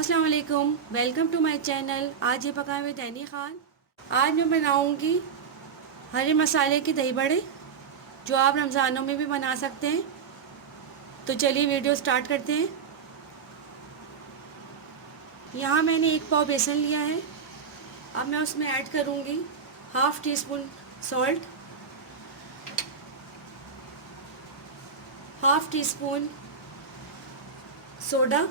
अस्सलाम वालेकुम, welcome to my channel. आज ये पकाए हुए तैनी ख़ान। आज मैं बनाऊंगी हरे मसाले के दही बड़े, जो आप रमज़ानों में भी बना सकते हैं। तो चलिए वीडियो स्टार्ट करते हैं। यहाँ मैंने 1 पाव बेसन लिया है। अब मैं उसमें ऐड करूँगी half tea spoon salt, half tea spoon soda,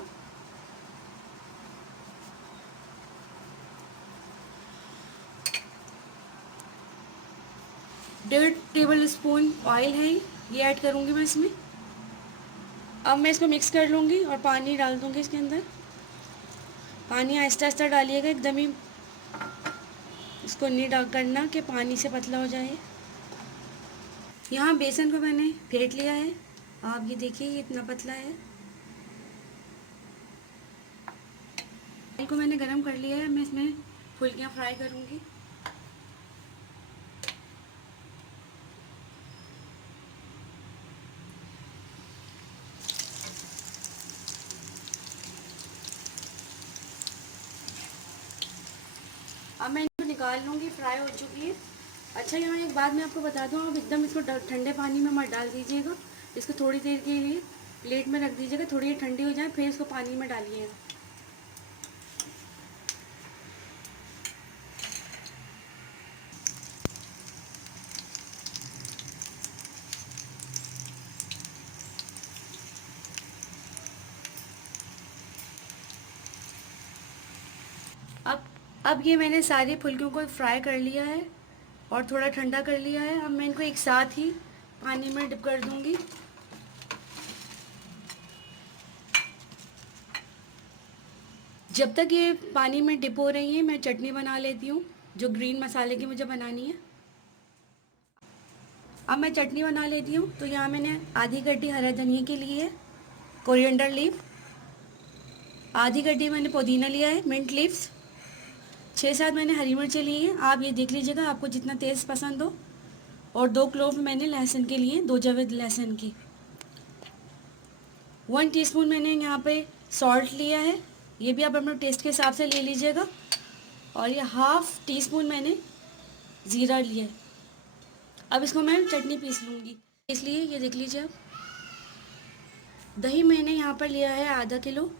1.5 table spoon oil है, ये ऐड करूँगी मैं इसमें। अब मैं इसको मिक्स कर लूँगी और पानी डाल दूँगी इसके अंदर। पानी आहिस्ता आहिस्ता डालिएगा, एकदम ही इसको नहीं करना कि पानी से पतला हो जाए। यहाँ बेसन को मैंने फेंट लिया है, आप ये देखिए ये इतना पतला है। ऑयल को मैंने गरम कर लिया है, मैं इसमें फुल्कियाँ फ्राई करूँगी। अब मैं इनको निकाल लूँगी, फ्राई हो चुकी है। अच्छा, यहाँ एक बात मैं आपको बता दूँ, आप एकदम इसको ठंडे पानी में मत डाल दीजिएगा। इसको थोड़ी देर के लिए प्लेट में रख दीजिएगा, थोड़ी देर ठंडी हो जाए फिर इसको पानी में डालिएगा। अब ये मैंने सारी फुल्कियों को फ्राई कर लिया है और थोड़ा ठंडा कर लिया है। अब मैं इनको एक साथ ही पानी में डिप कर दूँगी। जब तक ये पानी में डिप हो रही है, मैं चटनी बना लेती हूँ, जो ग्रीन मसाले की मुझे बनानी है। अब मैं चटनी बना लेती हूँ। तो यहाँ मैंने आधी गड्डी हरा धनिया की ली है, कोरिएंडर लीफ, आधी गड्डी मैंने पुदीना लिया है, मिंट लीव्स, 6-7 मैंने हरी मिर्चें ली हैं, आप ये देख लीजिएगा आपको जितना तेज़ पसंद हो। और 2 क्लोव मैंने लहसुन के लिए, 2 जवेद लहसुन की। 1 टीस्पून मैंने यहाँ पे सॉल्ट लिया है, ये भी आप अपने टेस्ट के हिसाब से ले लीजिएगा। और ये हाफ़ टी स्पून मैंने ज़ीरा लिया है। अब इसको मैं चटनी पीस लूँगी, इसलिए ये देख लीजिए आप। दही मैंने यहाँ पर लिया है आधा किलो,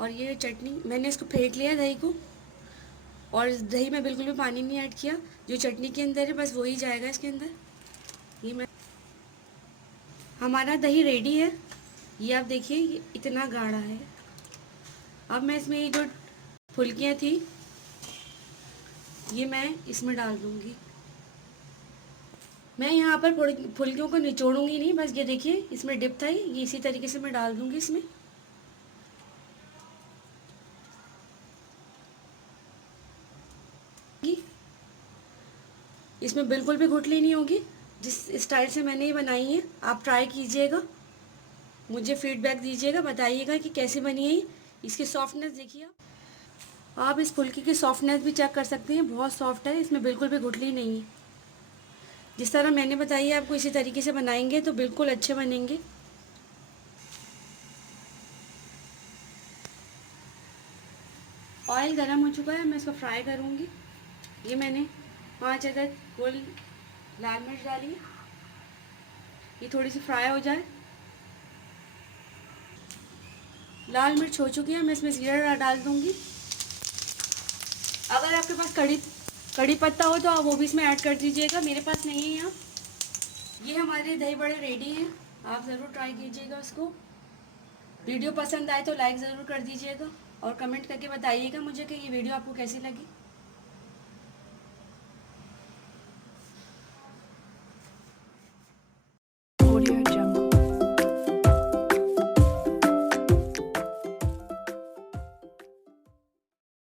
और ये चटनी मैंने इसको फेंट लिया है दही को। और दही में बिल्कुल भी पानी नहीं ऐड किया, जो चटनी के अंदर है बस वही जाएगा इसके अंदर। ये मैं हमारा दही रेडी है, ये आप देखिए ये इतना गाढ़ा है। अब मैं इसमें ये जो फुल्कियाँ थी ये मैं इसमें डाल दूँगी। मैं यहाँ पर फुल्कियों को निचोड़ूंगी नहीं, बस ये देखिए इसमें डिप था, ये इसी तरीके से मैं डाल दूँगी इसमें। इसमें बिल्कुल भी गुठली नहीं होगी। जिस स्टाइल से मैंने ये बनाई है आप ट्राई कीजिएगा, मुझे फीडबैक दीजिएगा, बताइएगा कि कैसी बनी है। इसकी सॉफ्टनेस देखिए आप इस फुल्की की सॉफ्टनेस भी चेक कर सकते हैं, बहुत सॉफ्ट है, इसमें बिल्कुल भी गुठली नहीं है। जिस तरह मैंने बताई है आपको इसी तरीके से बनाएंगे तो बिल्कुल अच्छे बनेंगे। ऑयल गर्म हो चुका है, मैं इसको फ्राई करूँगी। ये मैंने 5 अदद गोल लाल मिर्च डाली, ये थोड़ी सी फ्राई हो जाए। लाल मिर्च हो चुकी है, मैं इसमें ज़ीरा डाल दूँगी। अगर आपके पास कड़ी पत्ता हो तो आप वो भी इसमें ऐड कर दीजिएगा, मेरे पास नहीं है यहाँ। ये हमारे दही बड़े रेडी हैं, आप ज़रूर ट्राई कीजिएगा उसको। वीडियो पसंद आए तो लाइक ज़रूर कर दीजिएगा और कमेंट करके बताइएगा मुझे कि ये वीडियो आपको कैसी लगी।